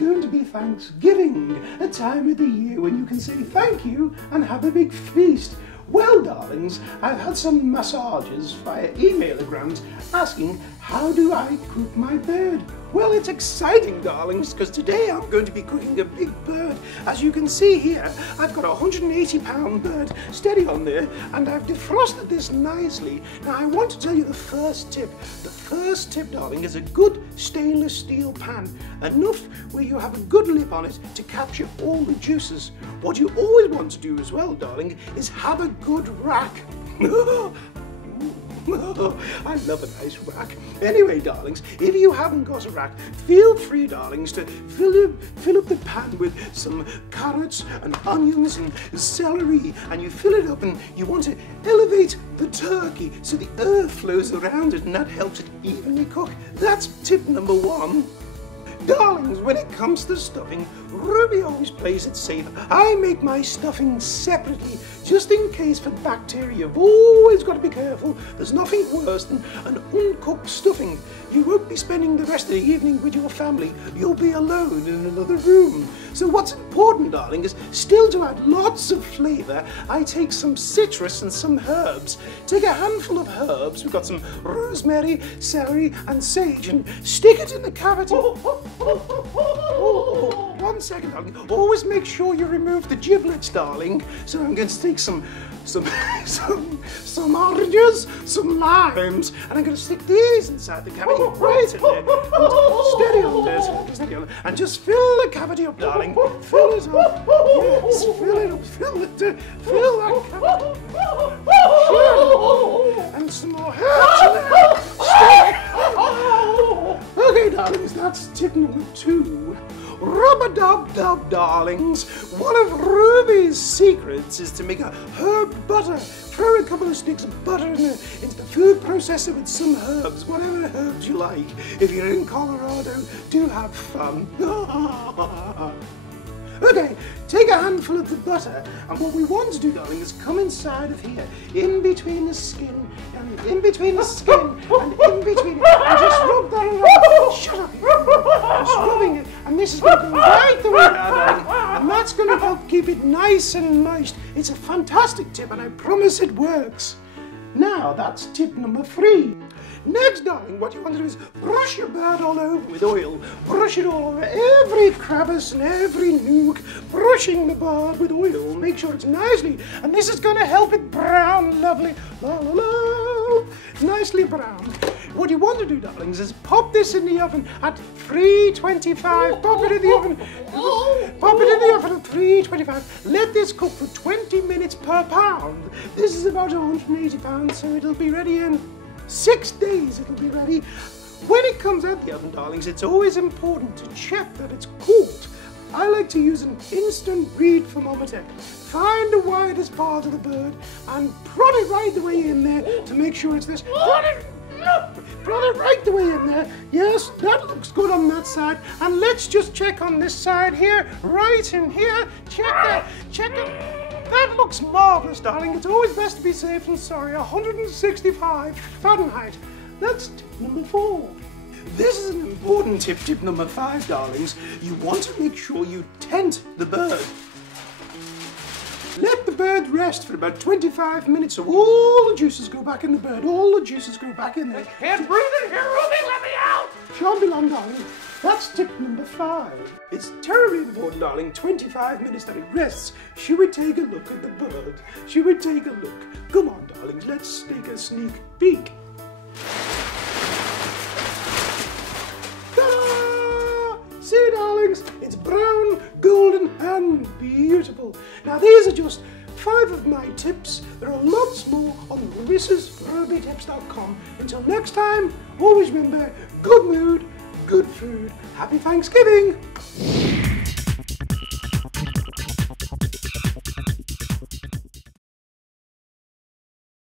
going to be Thanksgiving, a time of the year when you can say thank you and have a big feast. Well, darlings, I've had some massages via emailograms asking, how do I cook my bird? Well, it's exciting, darlings, because today I'm going to be cooking a big bird. As you can see here, I've got a 180-pound bird steady on there, and I've defrosted this nicely. Now, I want to tell you the first tip. The first tip, darling, is a good stainless steel pan, enough where you have a good lip on it to capture all the juices. What you always want to do as well, darling, is have a good rack. I love a nice rack. Anyway, darlings, if you haven't got a rack, feel free, darlings, to fill up the pan with some carrots and onions and celery, and you fill it up and you want to elevate the turkey so the air flows around it and that helps it evenly cook. That's tip number 1. Darlings, when it comes to stuffing, Ruby always plays it safe. I make my stuffing separately, just in case for bacteria. You've always got to be careful. There's nothing worse than an uncooked stuffing. You won't be spending the rest of the evening with your family. You'll be alone in another room. So what's important, darling, is still to add lots of flavour. I take some citrus and some herbs. Take a handful of herbs. We've got some rosemary, celery and sage, and stick it in the cavity. Oh, 1 second, darling. Always make sure you remove the giblets, darling. So I'm going to take some oranges, some limes, and I'm going to stick these inside the cavity, right in there. And steady on this, steady on it, and just fill the cavity up, darling. Fill it up. Yes, fill it up. Fill that cavity. Sure. And some more herbs in there. Okay, darlings, that's tip number 2. Rub-a-dub-dub, darlings. One of Ruby's secrets is to make a herb butter. Throw a couple of sticks of butter into the food processor with some herbs, whatever herbs you like. If you're in Colorado, do have fun. Okay, take a handful of the butter, and what we want to do, darling, is come inside of here, in between the skin, and in between the skin, and in between it, and just rub that around. Shut up, just rubbing it, and this is going to go right the way down, darling, and that's going to help keep it nice and moist. It's a fantastic tip, and I promise it works. Now, that's tip number 3. Next, darling, what you want to do is brush your bird all over with oil. Brush it all over every crevice and every nook. Brushing the bird with oil. Make sure it's nicely, and this is going to help it brown lovely. La la la. Nicely brown. What you want to do, darlings, is pop this in the oven at 325. Pop it in the oven. Pop it in the oven at 325. Let this cook for 20 minutes per pound. This is about 180 pounds, so it'll be ready in 6 days. It'll be ready. When it comes out the oven, darlings, it's always important to check that it's cooled. I like to use an instant read thermometer. Find the widest part of the bird and prod it right the way in there to make sure it's this. Prod it right the way in there. Yes, that looks good on that side. And let's just check on this side here, right in here. Check that. Check it. That looks marvellous, darling. It's always best to be safe than sorry. 165 Fahrenheit. That's tip number 4. This is an important tip, tip number 5, darlings. You want to make sure you tent the bird. Let the bird rest for about 25 minutes so all the juices go back in the bird. All the juices go back in there. I can't breathe in here, Ruby, let me out! Shan't be long, darling. That's tip number 5. It's terribly important, darling, 25 minutes that it rests. Should we take a look at the bird? Should we take a look? Come on, darlings, let's take a sneak peek. Ta-da! See, darlings, it's brown, golden, and beautiful. Now, these are just 5 of my tips. There are lots more on MrsRubyTips.com. Until next time, always remember, good mood, good food. Happy Thanksgiving!